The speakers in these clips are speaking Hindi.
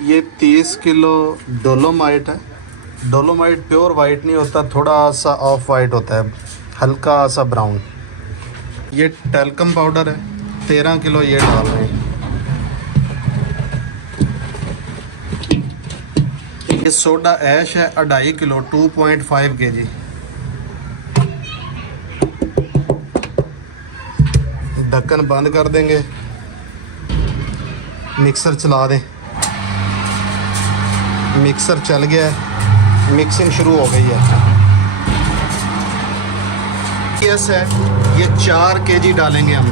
ये 30 किलो डोलोमाइट है। डोलोमाइट प्योर वाइट नहीं होता, थोड़ा सा ऑफ वाइट होता है, हल्का सा ब्राउन। ये टैल्कम पाउडर है, 13 किलो ये डाल रहे हैं। ये सोडा ऐश है 2.5 किलो, 2.5 kg। ढक्कन बंद कर देंगे, मिक्सर चला दें। मिक्सर चल गया है, मिक्सिंग शुरू हो गई है। BTS है, ये 4 kg डालेंगे हम,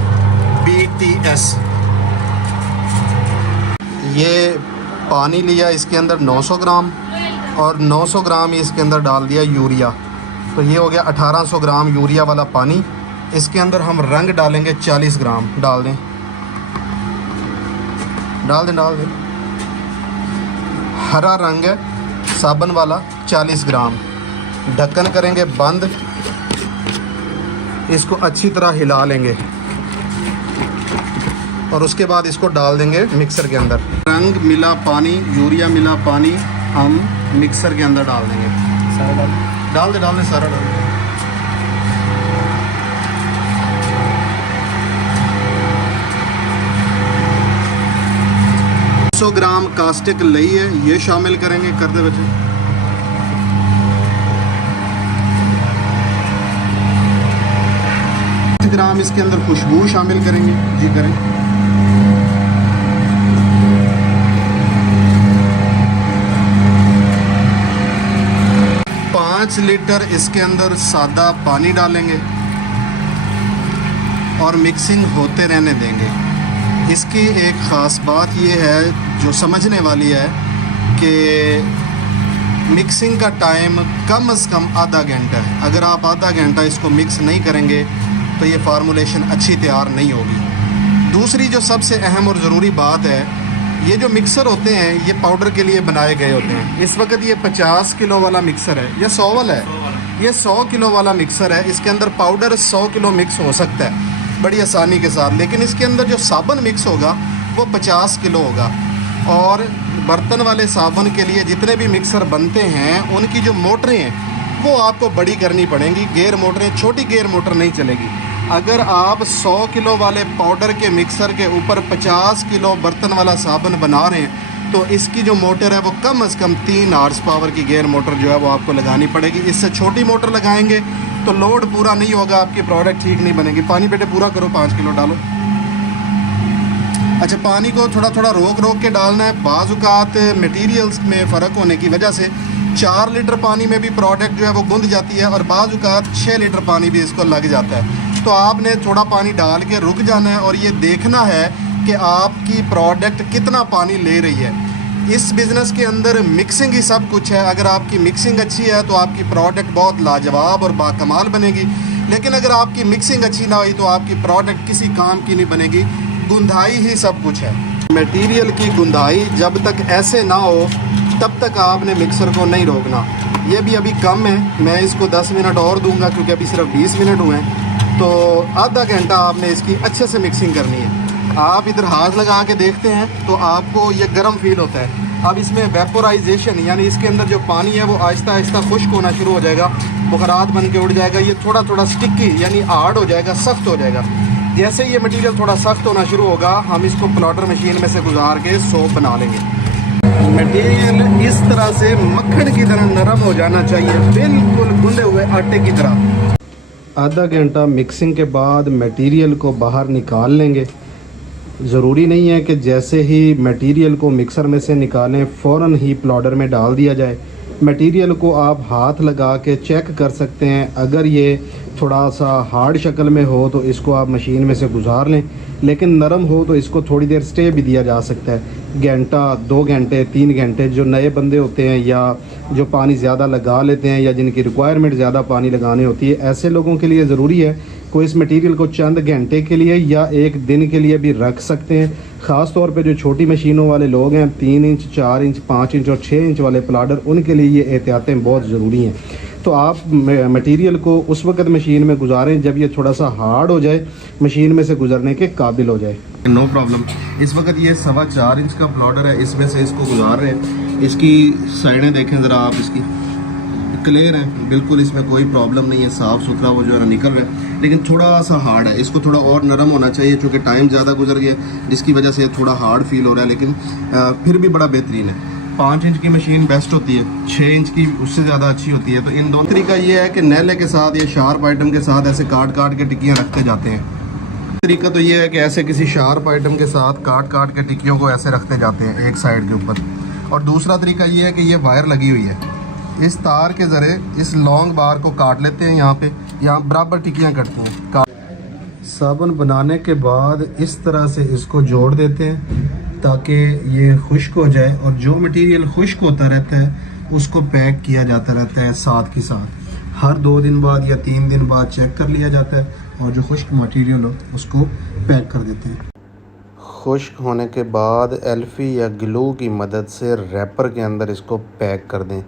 BTS। ये पानी लिया, इसके अंदर 900 ग्राम और 900 ग्राम इसके अंदर डाल दिया यूरिया, तो ये हो गया 1800 ग्राम यूरिया वाला पानी। इसके अंदर हम रंग डालेंगे 40 ग्राम, डाल दें डाल दें डाल दें। हरा रंग है साबुन वाला 40 ग्राम। ढक्कन करेंगे बंद, इसको अच्छी तरह हिला लेंगे और उसके बाद इसको डाल देंगे मिक्सर के अंदर। रंग मिला पानी, यूरिया मिला पानी हम मिक्सर के अंदर डाल देंगे। सारा डाल दे सारा डाल दे। 100 ग्राम कास्टिक लई है, ये शामिल करेंगे, कर दे बच्चे। ग्राम इसके अंदर खुशबू शामिल करेंगे, जी करें। पाँच लीटर इसके अंदर सादा पानी डालेंगे और मिक्सिंग होते रहने देंगे। इसकी एक ख़ास बात ये है जो समझने वाली है कि मिक्सिंग का टाइम कम से कम आधा घंटा है। अगर आप आधा घंटा इसको मिक्स नहीं करेंगे तो ये फार्मूलेशन अच्छी तैयार नहीं होगी। दूसरी जो सबसे अहम और ज़रूरी बात है, ये जो मिक्सर होते हैं ये पाउडर के लिए बनाए गए होते हैं। इस वक्त ये 50 किलो वाला मिक्सर है, ये 100 वाला है, ये 100 किलो वाला मिक्सर है। इसके अंदर पाउडर 100 किलो मिक्स हो सकता है बड़ी आसानी के साथ, लेकिन इसके अंदर जो साबुन मिक्स होगा वो 50 किलो होगा। और बर्तन वाले साबुन के लिए जितने भी मिक्सर बनते हैं उनकी जो मोटरें हैं वो आपको बड़ी करनी पड़ेंगी। गेयर मोटरें, छोटी गेयर मोटर नहीं चलेगी। अगर आप 100 किलो वाले पाउडर के मिक्सर के ऊपर 50 किलो बर्तन वाला साबुन बना रहे हैं तो इसकी जो मोटर है वो कम से कम 3 हॉर्स पावर की गेयर मोटर जो है वो आपको लगानी पड़ेगी। इससे छोटी मोटर लगाएंगे तो लोड पूरा नहीं होगा, आपकी प्रोडक्ट ठीक नहीं बनेगी। पानी बेटे पूरा करो, 5 किलो डालो। अच्छा, पानी को थोड़ा थोड़ा रोक के डालना है। बाज़-औक़ात मटेरियल्स में फ़र्क होने की वजह से 4 लीटर पानी में भी प्रोडक्ट जो है वो गूंद जाती है और बाज़-औक़ात 6 लीटर पानी भी इसको लग जाता है। तो आपने थोड़ा पानी डाल के रुक जाना है और ये देखना है कि आपकी प्रोडक्ट कितना पानी ले रही है। इस बिज़नेस के अंदर मिक्सिंग ही सब कुछ है। अगर आपकी मिक्सिंग अच्छी है तो आपकी प्रोडक्ट बहुत लाजवाब और बाकमाल बनेगी, लेकिन अगर आपकी मिक्सिंग अच्छी ना हुई तो आपकी प्रोडक्ट किसी काम की नहीं बनेगी। गुंदाई ही सब कुछ है। मटेरियल की गुंदाई जब तक ऐसे ना हो तब तक आपने मिक्सर को नहीं रोकना। ये भी अभी कम है, मैं इसको 10 मिनट और दूंगा क्योंकि अभी सिर्फ 20 मिनट हुए हैं। तो आधा घंटा आपने इसकी अच्छे से मिक्सिंग करनी है। आप इधर हाथ लगा के देखते हैं तो आपको ये गर्म फील होता है। अब इसमें वेपोराइजेशन यानी इसके अंदर जो पानी है वो आहिस्ता आहिस्ता खुश्क होना शुरू हो जाएगा, बुखारात बन के उड़ जाएगा। ये थोड़ा थोड़ा स्टिकी यानी हार्ड हो जाएगा, सख्त हो जाएगा। जैसे ये मटेरियल थोड़ा सख्त होना शुरू होगा हम इसको प्लॉटर मशीन में से गुजार के सोप बना लेंगे। मटेरियल इस तरह से मक्खन की तरह नरम हो जाना चाहिए, बिल्कुल गूंदे हुए आटे की तरह। आधा घंटा मिक्सिंग के बाद मटेरियल को बाहर निकाल लेंगे। ज़रूरी नहीं है कि जैसे ही मटेरियल को मिक्सर में से निकालें फ़ौरन ही प्लॉटर में डाल दिया जाए। मटेरियल को आप हाथ लगा के चेक कर सकते हैं। अगर ये थोड़ा सा हार्ड शक्ल में हो तो इसको आप मशीन में से गुजार लें, लेकिन नरम हो तो इसको थोड़ी देर स्टे भी दिया जा सकता है। घंटा, 2 घंटे, 3 घंटे। जो नए बंदे होते हैं या जो पानी ज़्यादा लगा लेते हैं या जिनकी रिक्वायरमेंट ज़्यादा पानी लगानी होती है, ऐसे लोगों के लिए ज़रूरी है कोई इस मटेरियल को चंद घंटे के लिए या 1 दिन के लिए भी रख सकते हैं। ख़ास तौर पे जो छोटी मशीनों वाले लोग हैं, 3 इंच, 4 इंच, 5 इंच और 6 इंच वाले प्लाडर, उनके लिए ये एहतियातें बहुत ज़रूरी हैं। तो आप मटेरियल को उस वक्त मशीन में गुजारें जब ये थोड़ा सा हार्ड हो जाए, मशीन में से गुजरने के काबिल हो जाए। No problem. इस वक्त ये 4.25 इंच का प्लॉटर है, इसमें से इसको गुजार रहे हैं। इसकी साइडें देखें ज़रा आप, इसकी क्लियर है बिल्कुल, इसमें कोई प्रॉब्लम नहीं है, साफ़ सुथरा वो जो है ना निकल रहा है। लेकिन थोड़ा सा हार्ड है, इसको थोड़ा और नरम होना चाहिए क्योंकि टाइम ज़्यादा गुजर गया जिसकी वजह से थोड़ा हार्ड फील हो रहा है, लेकिन फिर भी बड़ा बेहतरीन है। 5 इंच की मशीन बेस्ट होती है, 6 इंच की उससे ज़्यादा अच्छी होती है। तो इन दोनों तरीका ये है कि नैले के साथ या शार्प आइटम के साथ ऐसे काट काट के टिक्कियाँ रखते जाते हैं। तरीका तो ये है कि ऐसे किसी शार्प आइटम के साथ काट काट के टिक्कियों को ऐसे रखते जाते हैं एक साइड के ऊपर। और दूसरा तरीका ये है कि ये वायर लगी हुई है, इस तार के ज़रिए इस लॉन्ग बार को काट लेते हैं, यहाँ बराबर टिक्कियाँ कटती हैं। साबुन बनाने के बाद इस तरह से इसको जोड़ देते हैं ताकि ये खुश्क हो जाए, और जो मटेरियल खुश्क होता रहता है उसको पैक किया जाता रहता है साथ के साथ। हर 2 दिन बाद या 3 दिन बाद चेक कर लिया जाता है और जो खुश्क मटेरियल हो उसको पैक कर देते हैं। खुश्क होने के बाद एल्फी या ग्लू की मदद से रैपर के अंदर इसको पैक कर दें।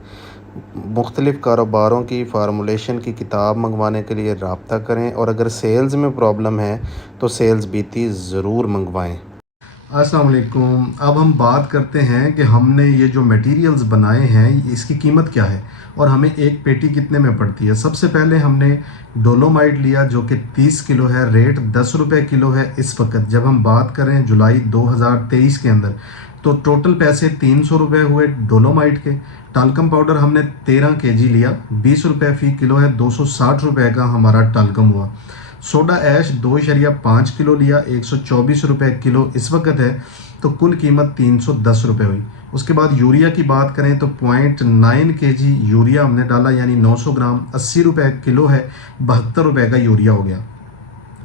मुख्तलिफ़ कारोबारों की फार्मूलेशन की किताब मंगवाने के लिए रब्ता करें, और अगर सेल्स में प्रॉब्लम है तो सेल्स बीती ज़रूर मंगवाएं। अस्सलाम वालेकुम। अब हम बात करते हैं कि हमने ये जो मटेरियल्स बनाए हैं इसकी कीमत क्या है और हमें एक पेटी कितने में पड़ती है। सबसे पहले हमने डोलोमाइट लिया जो कि 30 किलो है, रेट 10 रुपये किलो है इस वक्त। जब हम बात करें जुलाई 2023 के अंदर तो टोटल पैसे 300 रुपये हुए डोलोमाइट के। टालकम पाउडर हमने 13 kg लिया, 20 रुपये फ़ी किलो है, 260 रुपये का हमारा टालकम हुआ। सोडा ऐश 2.5 किलो लिया, 124 रुपये किलो इस वक्त है, तो कुल कीमत 310 रुपये हुई। उसके बाद यूरिया की बात करें तो 0.9 kg यूरिया हमने डाला, यानी 900 ग्राम 80 रुपये किलो है, 72 रुपये का यूरिया हो गया।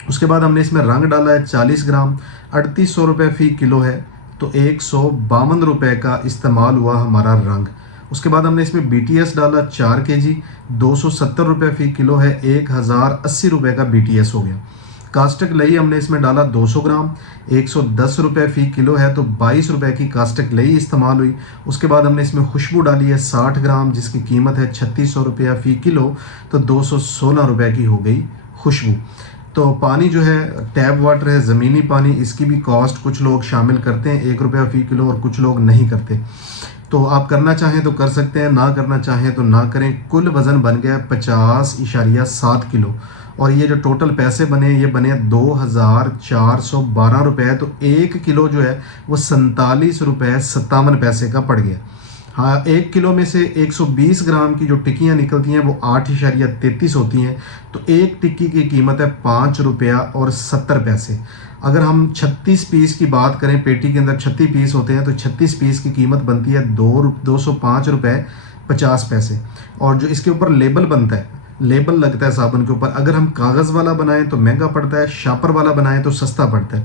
उसके बाद हमने इसमें रंग डाला है 40 ग्राम, 3800 रुपये फ़ी किलो है, तो 152 रुपये का इस्तेमाल हुआ हमारा रंग। उसके बाद हमने इसमें BTS डाला 4 kg, 270 रुपये फ़ी किलो है, 1080 रुपये का BTS हो गया। कास्टिक लई हमने इसमें डाला 200 ग्राम, 110 रुपये फ़ी किलो है, तो 22 रुपये की कास्टिक लई इस्तेमाल हुई। उसके बाद हमने इसमें खुशबू डाली है 60 ग्राम जिसकी कीमत है 3600 रुपया फ़ी किलो, तो 216 रुपये की हो गई खुशबू। तो पानी जो है टैप वाटर है, ज़मीनी पानी, इसकी भी कॉस्ट कुछ लोग शामिल करते हैं 1 रुपया फ़ी किलो और कुछ लोग नहीं करते। तो आप करना चाहें तो कर सकते हैं, ना करना चाहें तो ना करें। कुल वज़न बन गया 50.7 किलो, और ये जो टोटल पैसे बने ये बने 2412 रुपये। तो 1 किलो जो है वो 47 रुपये 57 पैसे का पड़ गया। हाँ, 1 किलो में से 120 ग्राम की जो टिक्कियाँ निकलती हैं वो 8.33 होती हैं, तो एक टिक्की की कीमत है 5 रुपया और 70 पैसे। अगर हम 36 पीस की बात करें, पेटी के अंदर 36 पीस होते हैं, तो 36 पीस की कीमत बनती है 205 रुपये 50 पैसे। और जो इसके ऊपर लेबल बनता है, लेबल लगता है साबुन के ऊपर, अगर हम कागज़ वाला बनाएं तो महंगा पड़ता है, शापर वाला बनाएं तो सस्ता पड़ता है।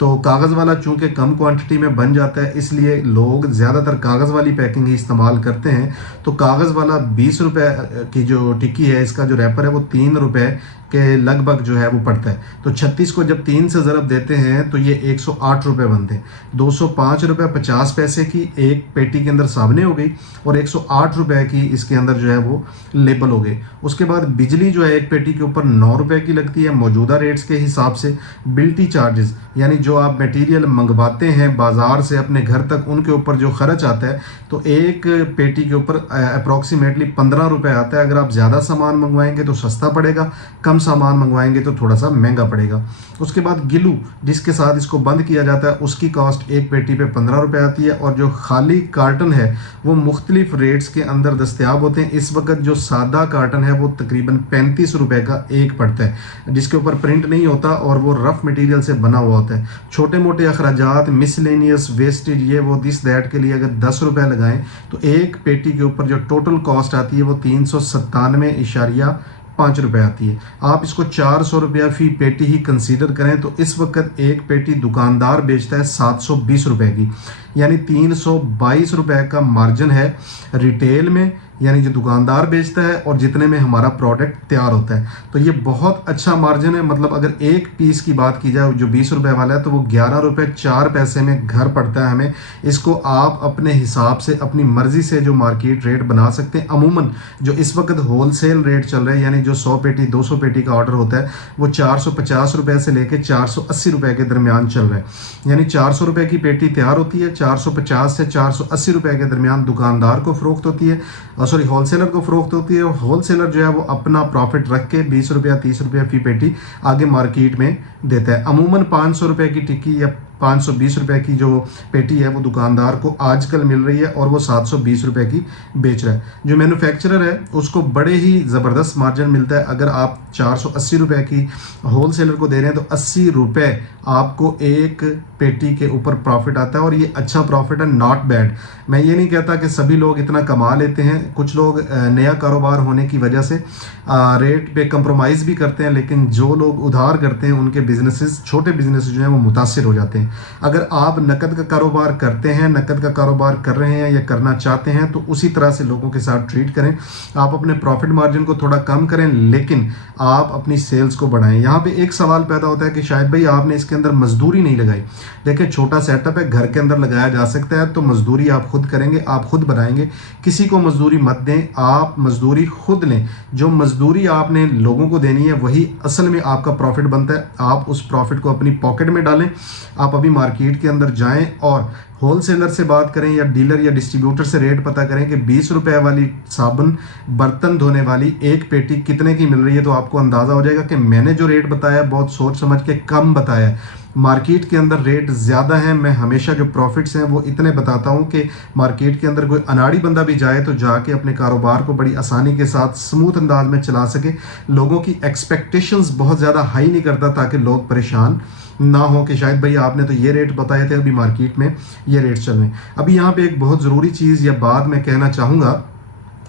तो कागज़ वाला चूँकि कम क्वांटिटी में बन जाता है इसलिए लोग ज़्यादातर कागज़ वाली पैकिंग ही इस्तेमाल करते हैं। तो कागज़ वाला 20 रुपये की जो टिक्की है, इसका जो रैपर है वो 3 रुपये के लगभग जो है वो पड़ता है। तो 36 को जब 3 से ज़रब देते हैं तो ये 108 रुपये बनते हैं। 205 रुपये 50 पैसे की एक पेटी के अंदर साबुनें हो गई, और 108 रुपये की इसके अंदर जो है वो लेबल हो गए। उसके बाद बिजली जो है एक पेटी के ऊपर 9 रुपये की लगती है मौजूदा रेट्स के हिसाब से। बिल्टी चार्जेस यानी जो आप मटेरियल मंगवाते हैं बाज़ार से अपने घर तक, उनके ऊपर जो खर्च आता है, तो एक पेटी के ऊपर अप्रॉक्सीमेटली 15 रुपये आता है। अगर आप ज़्यादा सामान मंगवाएंगे तो सस्ता पड़ेगा, कम सामान मंगवाएंगे तो थोड़ा सा महंगा पड़ेगा। उसके बाद गिलू जिसके साथ इसको बंद किया जाता है उसकी कॉस्ट एक पेटी पे 15 रुपये आती है, और जो खाली कार्टन है वो मुख्तलिफ रेट्स के अंदर दस्तयाब होते हैं। इस वक्त जो सादा कार्टन है वो तकरीबन 35 रुपये का एक पड़ता है, जिसके ऊपर प्रिंट नहीं होता और वो रफ़ मटेरियल से बना हुआ होता है। छोटे मोटे अखराजात, मिसलेनियस वेस्टेज, ये वो दिस दैट के लिए अगर 10 रुपये लगाएं तो एक पेटी के ऊपर जो टोटल कॉस्ट आती है वो 397.5 रुपये आती है। आप इसको 400 रुपया फ़ी पेटी ही कंसीडर करें तो इस वक्त एक पेटी दुकानदार बेचता है 720 रुपये की, यानी 322 रुपये का मार्जिन है रिटेल में यानी जो दुकानदार बेचता है और जितने में हमारा प्रोडक्ट तैयार होता है। तो ये बहुत अच्छा मार्जिन है। मतलब अगर एक पीस की बात की जाए जो 20 रुपए वाला है तो वो 11 रुपए 4 पैसे में घर पड़ता है हमें। इसको आप अपने हिसाब से अपनी मर्जी से जो मार्केट रेट बना सकते हैं। अमूमन जो इस वक्त होलसेल रेट चल रहे हैं, यानी जो 100 पेटी 200 पेटी का ऑर्डर होता है वो 450 रुपए से लेके 480 रुपए के दरमियान चल रहा है। यानी 400 रुपए की पेटी तैयार होती है, 450 से 480 रुपए के दरमियान दुकानदार को फरोख्त होती है, सॉरी होलसेलर को फरोख्त होती है। होलसेलर जो है वो अपना प्रॉफिट रख के 20 रुपया 30 रुपया फी पेटी आगे मार्केट में देता है। अमूमन 500 रुपए की टिक्की या 520 रुपए की जो पेटी है वो दुकानदार को आजकल मिल रही है और वो 720 रुपए की बेच रहा है। जो मैन्युफैक्चरर है उसको बड़े ही ज़बरदस्त मार्जिन मिलता है। अगर आप 480 रुपए की होलसेलर को दे रहे हैं तो 80 रुपए आपको एक पेटी के ऊपर प्रॉफिट आता है और ये अच्छा प्रॉफिट है, नॉट बैड। मैं ये नहीं कहता कि सभी लोग इतना कमा लेते हैं, कुछ लोग नया कारोबार होने की वजह से रेट पे कंप्रोमाइज़ भी करते हैं, लेकिन जो लोग उधार करते हैं उनके बिजनेसेस, छोटे बिजनेस जो हैं वो मुतासिर हो जाते हैं। अगर आप नकद का कारोबार करते हैं, नकद का कारोबार कर रहे हैं या करना चाहते हैं तो उसी तरह से लोगों के साथ ट्रीट करें। आप अपने प्रॉफिट मार्जिन को थोड़ा कम करें लेकिन आप अपनी सेल्स को बढ़ाएं। यहाँ पे एक सवाल पैदा होता है कि शायद भाई आपने इसके अंदर मजदूरी नहीं लगाई। देखिए छोटा सेटअप है, घर के अंदर लगाया जा सकता है, तो मजदूरी आप खुद करेंगे, आप खुद बनाएंगे, किसी को मजदूरी मत दें, आप मजदूरी खुद लें। जो मजदूरी आपने लोगों को देनी है वही असल में आपका प्रॉफिट बनता है। आप उस प्रॉफिट को अपनी पॉकेट में डालें। आप अभी मार्केट के अंदर जाएं और होलसेलर से बात करें या डीलर या डिस्ट्रीब्यूटर से रेट पता करें कि 20 रुपए वाली साबुन बर्तन धोने वाली एक पेटी कितने की मिल रही है, तो आपको अंदाज़ा हो जाएगा कि मैंने जो रेट बताया बहुत सोच समझ के कम बताया है। मार्केट के अंदर रेट ज़्यादा है। मैं हमेशा जो प्रॉफिट्स हैं वो इतने बताता हूँ कि मार्केट के अंदर कोई अनाड़ी बंदा भी जाए तो जाके अपने कारोबार को बड़ी आसानी के साथ स्मूथ अंदाज में चला सके। लोगों की एक्सपेक्टेशंस बहुत ज़्यादा हाई नहीं करता ताकि लोग परेशान ना हो कि शायद भाई आपने तो ये रेट बताए थे, अभी मार्केट में ये रेट चल रहे हैं। अभी यहाँ पे एक बहुत ज़रूरी चीज़ या बात मैं कहना चाहूँगा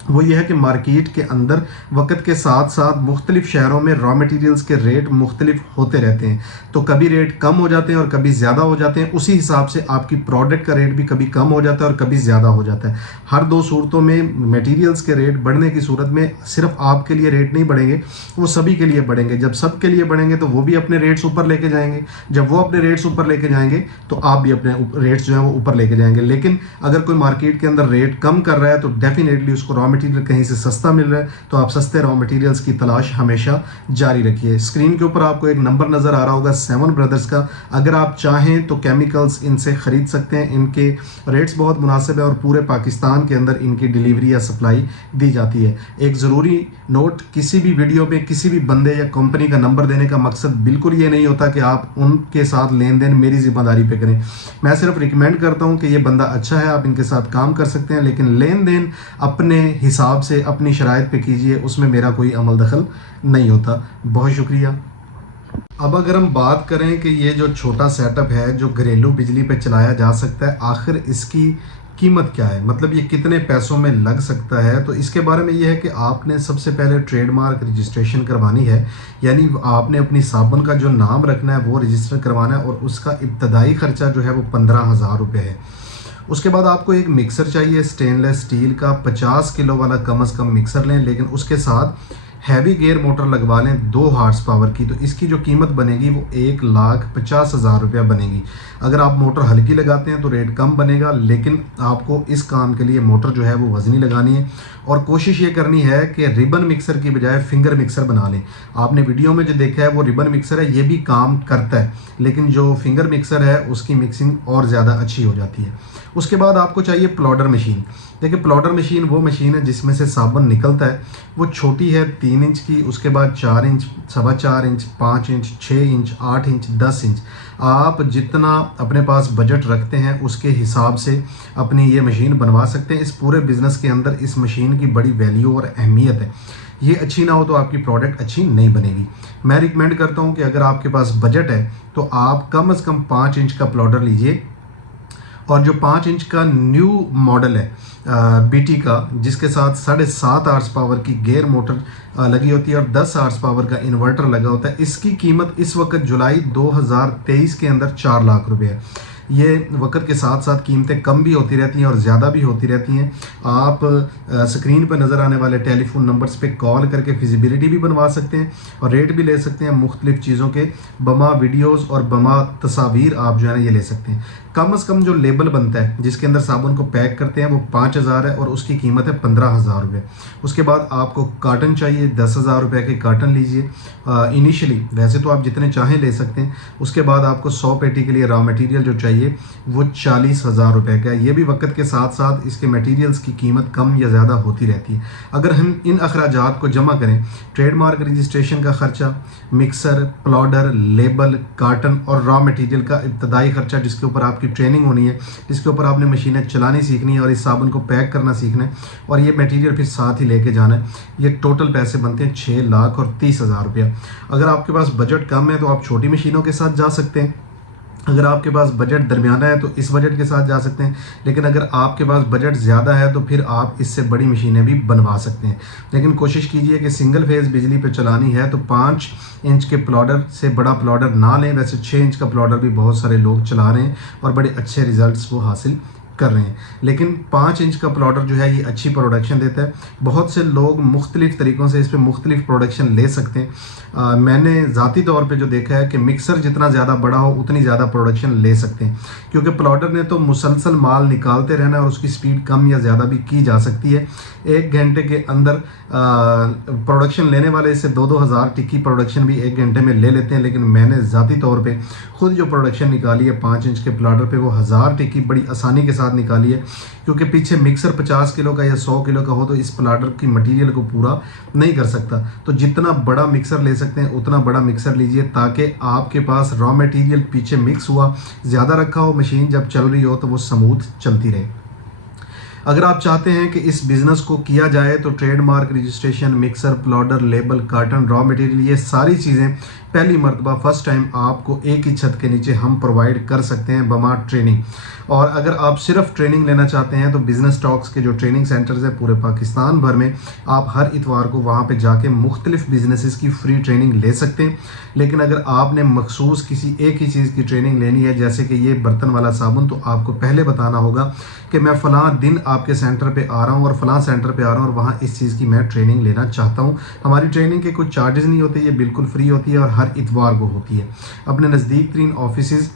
वो ये है कि मार्केट के अंदर वक्त के साथ साथ मुख्तलिफ शहरों में रॉ मटेरियल्स के रेट मुख्तलिफ होते रहते हैं। तो कभी रेट कम हो जाते हैं और कभी ज़्यादा हो जाते हैं। उसी हिसाब से आपकी प्रोडक्ट का रेट भी कभी कम हो जाता है और कभी ज़्यादा हो जाता है। हर दो सूरतों में मटेरियल्स के रेट बढ़ने की सूरत में सिर्फ आपके लिए रेट नहीं बढ़ेंगे, वो सभी के लिए बढ़ेंगे। जब सब के लिए बढ़ेंगे तो वो भी अपने रेट्स ऊपर लेके जाएंगे, जब वो अपने रेट्स ऊपर लेके जाएंगे तो आप भी अपने रेट्स जो है वो ऊपर लेके जाएंगे। लेकिन अगर कोई मार्केट के अंदर रेट कम कर रहा है तो डेफिनेटली उसको रॉ मटेरियल कहीं से सस्ता मिल रहा है, तो आप सस्ते रॉ मटेरियल्स की तलाश हमेशा जारी रखिए। स्क्रीन के ऊपर आपको एक नंबर नज़र आ रहा होगा 7 ब्रदर्स का। अगर आप चाहें तो केमिकल्स इनसे ख़रीद सकते हैं। इनके रेट्स बहुत मुनासिब है और पूरे पाकिस्तान के अंदर इनकी डिलीवरी या सप्लाई दी जाती है। एक ज़रूरी नोट, किसी भी वीडियो में किसी भी बंदे या कंपनी का नंबर देने का मकसद बिल्कुल ये नहीं होता कि आप उनके साथ लेन देन मेरी जिम्मेदारी पे करें। मैं सिर्फ रिकमेंड करता हूँ कि ये बंदा अच्छा है, आप इनके साथ काम कर सकते हैं, लेकिन लेन देन अपने हिसाब से अपनी शराइत पे कीजिए, उसमें मेरा कोई अमल दखल नहीं होता। बहुत शुक्रिया। अब अगर हम बात करें कि ये जो छोटा सेटअप है जो घरेलू बिजली पे चलाया जा सकता है, आखिर इसकी कीमत क्या है, मतलब ये कितने पैसों में लग सकता है, तो इसके बारे में ये है कि आपने सबसे पहले ट्रेडमार्क रजिस्ट्रेशन करवानी है। यानी आपने अपनी साबुन का जो नाम रखना है वो रजिस्टर करवाना है और उसका इब्तदाई ख़र्चा जो है वो 15,000 रुपये है। उसके बाद आपको एक मिक्सर चाहिए स्टेनलेस स्टील का, 50 किलो वाला कम से कम मिक्सर लें, लेकिन उसके साथ हैवी गेयर मोटर लगवा लें 2 हॉर्स पावर की। तो इसकी जो कीमत बनेगी वो 1,50,000 रुपया बनेगी। अगर आप मोटर हल्की लगाते हैं तो रेट कम बनेगा, लेकिन आपको इस काम के लिए मोटर जो है वो वज़नी लगानी है और कोशिश ये करनी है कि रिबन मिक्सर की बजाय फिंगर मिक्सर बना लें। आपने वीडियो में जो देखा है वो रिबन मिक्सर है, ये भी काम करता है, लेकिन जो फिंगर मिक्सर है उसकी मिक्सिंग और ज़्यादा अच्छी हो जाती है। उसके बाद आपको चाहिए प्लॉडर मशीन। देखिए प्लॉडर मशीन वो मशीन है जिसमें से साबुन निकलता है। वो छोटी है 3 इंच की, उसके बाद 4 inch, 4.25 inch, 5 inch, 6 inch, 8 inch, 10 inch. आप जितना अपने पास बजट रखते हैं उसके हिसाब से अपनी ये मशीन बनवा सकते हैं। इस पूरे बिज़नेस के अंदर इस मशीन की बड़ी वैल्यू और अहमियत है। ये अच्छी ना हो तो आपकी प्रोडक्ट अच्छी नहीं बनेगी। मैं रिकमेंड करता हूँ कि अगर आपके पास बजट है तो आप कम से कम 5 इंच का प्लॉडर लीजिए, और जो 5 इंच का न्यू मॉडल है बीटी का, जिसके साथ 7.5 हॉर्स पावर की गेयर मोटर लगी होती है और 10 हॉर्स पावर का इन्वर्टर लगा होता है, इसकी कीमत इस वक्त जुलाई 2023 के अंदर 4 लाख रुपए है। ये वक्त के साथ साथ कीमतें कम भी होती रहती हैं और ज़्यादा भी होती रहती हैं। आप स्क्रीन पर नज़र आने वाले टेलीफोन नंबर्स पे कॉल करके फिजिबिलिटी भी बनवा सकते हैं और रेट भी ले सकते हैं। मुख्तलिफ चीज़ों के बमा वीडियोज़ और बमा तस्वीर आप जो है ना ये ले सकते हैं। कम से कम जो लेबल बनता है जिसके अंदर साबुन को पैक करते हैं वो 5,000 है और उसकी कीमत है 15,000 रुपये। उसके बाद आपको कार्टन चाहिए, 10,000 रुपये के कार्टन लीजिए इनिशियली, वैसे तो आप जितने चाहें ले सकते हैं। उसके बाद आपको 100 पेटी के लिए रॉ मटेरियल जो चाहिए वो 40,000 रुपये का है। ये भी वक्त के साथ साथ इसके मटेरियल्स की कीमत कम या ज़्यादा होती रहती है। अगर हम इन अखराजात को जमा करें, ट्रेडमार्क रजिस्ट्रेशन का ख़र्चा, मिक्सर, प्लाडर, लेबल, कार्टन और रॉ मटेरियल का इब्तदाई ख़र्चा जिसके ऊपर आपकी ट्रेनिंग होनी है, जिसके ऊपर आपने मशीनें चलानी सीखनी है और इस साबुन को पैक करना सीखना है और ये मटेरियल फिर साथ ही लेके जाना है, ये टोटल पैसे बनते हैं 6,30,000 रुपया। अगर आपके पास बजट कम है तो आप छोटी मशीनों के साथ जा सकते हैं। अगर आपके पास बजट दरमियाना है तो इस बजट के साथ जा सकते हैं, लेकिन अगर आपके पास बजट ज़्यादा है तो फिर आप इससे बड़ी मशीनें भी बनवा सकते हैं। लेकिन कोशिश कीजिए कि सिंगल फेज़ बिजली पे चलानी है तो 5 इंच के प्लाडर से बड़ा प्लाडर ना लें। वैसे 6 इंच का प्लाडर भी बहुत सारे लोग चला रहे हैं और बड़े अच्छे रिजल्ट्स वो हासिल कर रहे हैं, लेकिन 5 इंच का प्लाडर जो है ये अच्छी प्रोडक्शन देता है। बहुत से लोग मुख्तलिफ तरीक़ों से इस पर मुख्तलिफ प्रोडक्शन ले सकते हैं। मैंने ज़ाती तौर पे जो देखा है कि मिक्सर जितना ज़्यादा बड़ा हो उतनी ज़्यादा प्रोडक्शन ले सकते हैं, क्योंकि प्लाडर ने तो मुसलसल माल निकालते रहना है और उसकी स्पीड कम या ज़्यादा भी की जा सकती है। 1 घंटे के अंदर प्रोडक्शन लेने वाले इससे 2-2 हज़ार टिक्की प्रोडक्शन भी 1 घंटे में ले लेते हैं, लेकिन मैंने ज़ाती तौर पे खुद जो प्रोडक्शन निकाली है 5 इंच के प्लाडर पे वो 1000 टिक्की बड़ी आसानी के साथ निकाली है। क्योंकि पीछे मिक्सर 50 किलो का या 100 किलो का हो तो इस प्लाडर की मटेरियल को पूरा नहीं कर सकता। तो जितना बड़ा मिक्सर ले सकते हैं उतना बड़ा मिक्सर लीजिए ताकि आपके पास रॉ मटेरियल पीछे मिक्स हुआ ज़्यादा रखा हो, मशीन जब चल रही हो तो वो स्मूथ चलती रहे। अगर आप चाहते हैं कि इस बिज़नेस को किया जाए तो trademark registration, mixer, plodder, label, carton, raw material, ये सारी चीज़ें पहली मरतबा फर्स्ट टाइम आपको एक ही छत के नीचे हम प्रोवाइड कर सकते हैं बमा ट्रेनिंग। और अगर आप सिर्फ ट्रेनिंग लेना चाहते हैं तो बिज़नेस टॉक्स के जो ट्रेनिंग सेंटर्स हैं पूरे पाकिस्तान भर में, आप हर इतवार को वहाँ पे जाके मुख्तलिफ बिजनेसेस की फ्री ट्रेनिंग ले सकते हैं। लेकिन अगर आपने मखसूस किसी एक ही चीज़ की ट्रेनिंग लेनी है, जैसे कि ये बर्तन वाला साबुन, तो आपको पहले बताना होगा कि मैं फ़लाँ दिन आपके सेंटर पे आ रहा हूँ और फ़लाँ सेंटर पे आ रहा हूँ और वहाँ इस चीज़ की मैं ट्रेनिंग लेना चाहता हूँ। हमारी ट्रेनिंग के कुछ चार्जेस नहीं होते, ये बिल्कुल फ्री होती है और हर इतवार को होती है। अपने नज़दीक तरीन ऑफिसेज़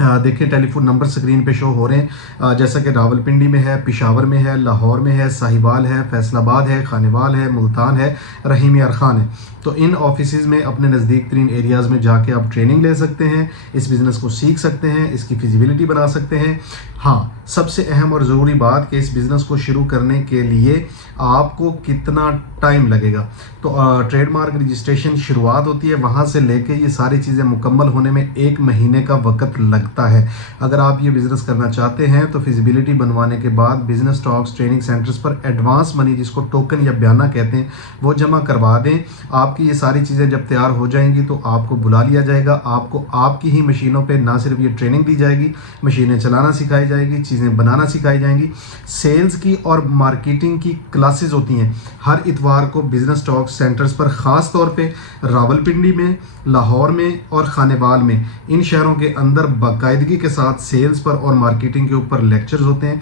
देखिए, टेलीफोन नंबर स्क्रीन पे शो हो रहे हैं, जैसा कि रावलपिंडी में है, पेशावर में है, लाहौर में है, साहिवाल है, फैसलाबाद है, खानेवाल है, मुल्तान है, रहीम यार खान है। तो इन ऑफिसेज़ में अपने नज़दीक तरीन एरियाज़ में जाके आप ट्रेनिंग ले सकते हैं, इस बिज़नेस को सीख सकते हैं, इसकी फिजिबिलिटी बना सकते हैं। हाँ, सबसे अहम और ज़रूरी बात कि इस बिज़नेस को शुरू करने के लिए आपको कितना टाइम लगेगा। तो ट्रेडमार्क रजिस्ट्रेशन शुरुआत होती है, वहाँ से लेके ये सारी चीज़ें मुकम्मल होने में 1 महीने का वक्त लगता है। अगर आप ये बिज़नेस करना चाहते हैं तो फिजिबिलिटी बनवाने के बाद बिज़नेस टॉक्स ट्रेनिंग सेंटर्स पर एडवांस मनी, जिसको टोकन या बयाना कहते हैं, वो जमा करवा दें। आपकी ये सारी चीज़ें जब तैयार हो जाएंगी तो आपको बुला लिया जाएगा। आपको आपकी ही मशीनों पे ना सिर्फ ये ट्रेनिंग दी जाएगी, मशीनें चलाना सिखाई जाएगी, चीज़ें बनाना सिखाई जाएंगी। सेल्स की और मार्केटिंग की क्लासेस होती हैं हर इतवार को बिज़नेस टॉक सेंटर्स पर, ख़ास तौर पे रावलपिंडी में, लाहौर में और खानेवाल में। इन शहरों के अंदर बाकायदगी के साथ सेल्स पर और मार्केटिंग के ऊपर लेक्चर्स होते हैं।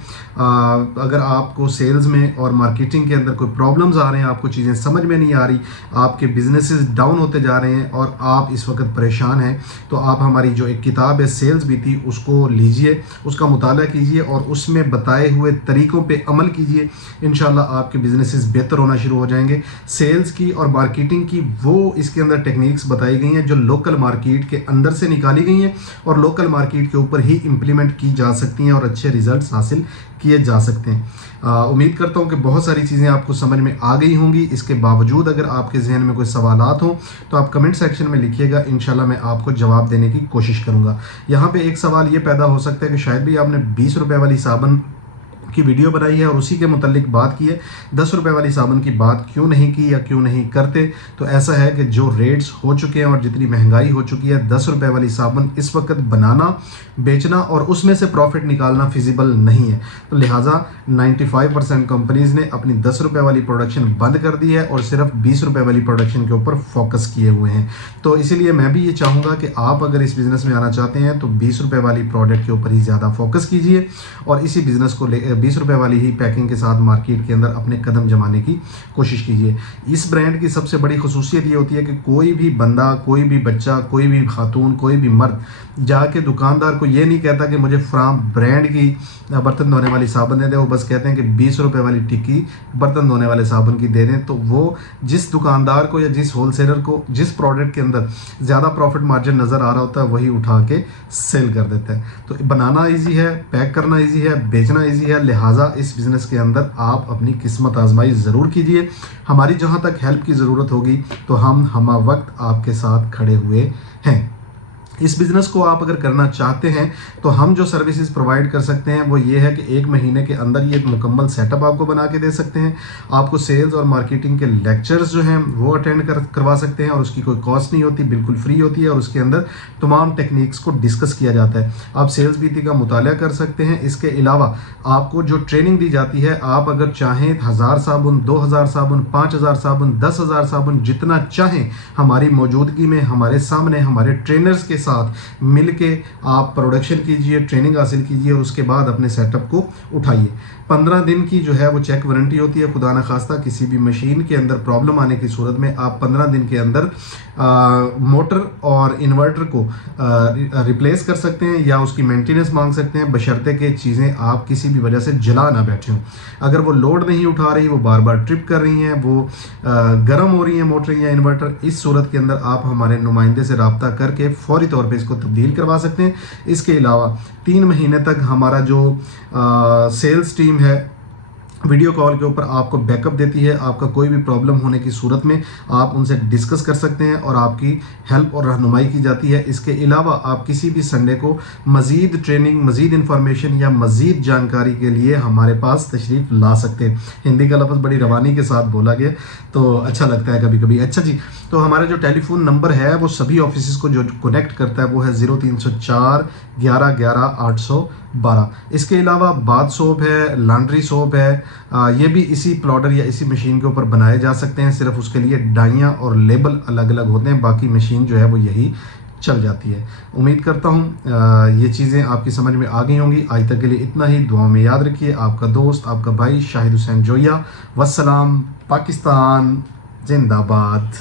अगर आपको सेल्स में और मार्केटिंग के अंदर कोई प्रॉब्लम्स आ रहे हैं, आपको चीज़ें समझ में नहीं आ रही, आपके बिजनेसेस डाउन होते जा रहे हैं और आप इस वक्त परेशान हैं, तो आप हमारी जो एक किताब है सेल्स भी थी उसको लीजिए, उसका मुताला कीजिए और उसमें बताए हुए तरीक़ों पे अमल कीजिए। इंशाल्लाह आपके बिजनेसेस बेहतर होना शुरू हो जाएंगे। सेल्स की और मार्केटिंग की वो इसके अंदर टेक्निक्स बताई गई हैं जो लोकल मार्केट के अंदर से निकाली गई हैं और लोकल मार्केट के ऊपर ही इम्प्लीमेंट की जा सकती हैं और अच्छे रिजल्ट्स हासिल किए जा सकते हैं। उम्मीद करता हूँ कि बहुत सारी चीज़ें आपको समझ में आ गई होंगी। इसके बावजूद अगर आपके जहन में कोई सवालात हो तो आप कमेंट सेक्शन में लिखिएगा, इंशाल्लाह मैं आपको जवाब देने की कोशिश करूँगा। यहाँ पे एक सवाल ये पैदा हो सकता है कि शायद भी आपने 20 रुपए वाली साबुन की वीडियो बनाई है और उसी के मुतल्लिक बात की है। 10 रुपए वाली साबुन की बात क्यों नहीं की या क्यों नहीं करते, तो ऐसा है कि जो रेट्स हो चुके हैं और जितनी महंगाई हो चुकी है, 10 रुपए वाली साबुन इस वक्त बनाना, बेचना और उसमें से प्रॉफिट निकालना फिजिबल नहीं है। तो लिहाजा 95% कंपनीज ने अपनी 10 रुपए वाली प्रोडक्शन बंद कर दी है और सिर्फ 20 रुपए वाली प्रोडक्शन के ऊपर फोकस किए हुए हैं। तो इसीलिए मैं भी ये चाहूँगा कि आप अगर इस बिज़नेस में आना चाहते हैं तो 20 रुपए वाली प्रोडक्ट के ऊपर ही ज़्यादा फोकस कीजिए और इसी बिज़नेस को 20 रुपए वाली ही पैकिंग के साथ मार्केट के अंदर अपने कदम जमाने की कोशिश कीजिए। इस ब्रांड की सबसे बड़ी खसूसियत ये होती है कि कोई भी बंदा, कोई भी बच्चा, कोई भी खातून, कोई भी मर्द जाके दुकानदार को ये नहीं कहता कि मुझे फ्राम ब्रांड की बर्तन धोने वाली साबुन दे दे। वो बस कहते हैं कि 20 रुपए वाली टिक्की बर्तन धोने वाले साबुन की दे दें। तो वो जिस दुकानदार को या जिस होलसेलर को जिस प्रोडक्ट के अंदर ज़्यादा प्रॉफिट मार्जिन नज़र आ रहा होता है वही उठा के सेल कर देता है। तो बनाना ईजी है, पैक करना ईजी है, बेचना ईजी है। लिहाजा इस बिज़नेस के अंदर आप अपनी किस्मत आजमाई ज़रूर कीजिए। हमारी जहाँ तक हेल्प की ज़रूरत होगी तो हम वक्त आपके साथ खड़े हुए हैं। इस बिज़नेस को आप अगर करना चाहते हैं तो हम जो सर्विसेज प्रोवाइड कर सकते हैं वो ये है कि 1 महीने के अंदर ये मुकम्मल सेटअप आपको बना के दे सकते हैं। आपको सेल्स और मार्केटिंग के लेक्चर्स जो हैं वो अटेंड करवा सकते हैं और उसकी कोई कॉस्ट नहीं होती, बिल्कुल फ्री होती है और उसके अंदर तमाम टेक्निक्स को डिस्कस किया जाता है। आप सेल्स बीटी का मुताला कर सकते हैं। इसके अलावा आपको जो ट्रेनिंग दी जाती है, आप अगर चाहें 1000 साबुन, 2000 साबुन, 5000 साबुन, 10,000 साबुन, जितना चाहें हमारी मौजूदगी में हमारे सामने हमारे ट्रेनर्स के साथ मिलके आप प्रोडक्शन कीजिए, ट्रेनिंग हासिल कीजिए और उसके बाद अपने सेटअप को उठाइए। 15 दिन की जो है वो चेक वारंटी होती है। खुदा न खास्ता किसी भी मशीन के अंदर प्रॉब्लम आने की सूरत में आप 15 दिन के अंदर मोटर और इन्वर्टर को रिप्लेस कर सकते हैं या उसकी मेंटेनेंस मांग सकते हैं, बशर्ते कि चीज़ें आप किसी भी वजह से जला ना बैठे हों। अगर वो लोड नहीं उठा रही, वो बार बार ट्रिप कर रही हैं, वो गर्म हो रही हैं मोटर या इन्वर्टर, इस सूरत के अंदर आप हमारे नुमाइंदे से रब्ता करके फौरी तौर पे इसको तब्दील करवा सकते हैं। इसके अलावा 3 महीने तक हमारा जो सेल्स टीम है वीडियो कॉल के ऊपर आपको बैकअप देती है। आपका कोई भी प्रॉब्लम होने की सूरत में आप उनसे डिस्कस कर सकते हैं और आपकी हेल्प और रहनुमाई की जाती है। इसके अलावा आप किसी भी संडे को मज़ीद ट्रेनिंग, मज़ीद इंफॉर्मेशन या मज़ीद जानकारी के लिए हमारे पास तशरीफ़ ला सकते हैं। हिंदी का लफ्ज़ बड़ी रवानी के साथ बोला गया तो अच्छा लगता है कभी कभी। अच्छा जी, तो हमारा जो टेलीफोन नंबर है वो सभी ऑफिस को जो कनेक्ट करता है वो है 0304 11 11 812। इसके अलावा बाथ सोप है, लॉन्ड्री सोप है, ये भी इसी प्लॉटर या इसी मशीन के ऊपर बनाए जा सकते हैं। सिर्फ उसके लिए डाइयाँ और लेबल अलग अलग होते हैं, बाकी मशीन जो है वो यही चल जाती है। उम्मीद करता हूँ ये चीज़ें आपकी समझ में आ गई होंगी। आज तक के लिए इतना ही। दुआ में याद रखिए। आपका दोस्त, आपका भाई शाहिद हुसैन जोया। वस्सलाम। पाकिस्तान जिंदाबाद।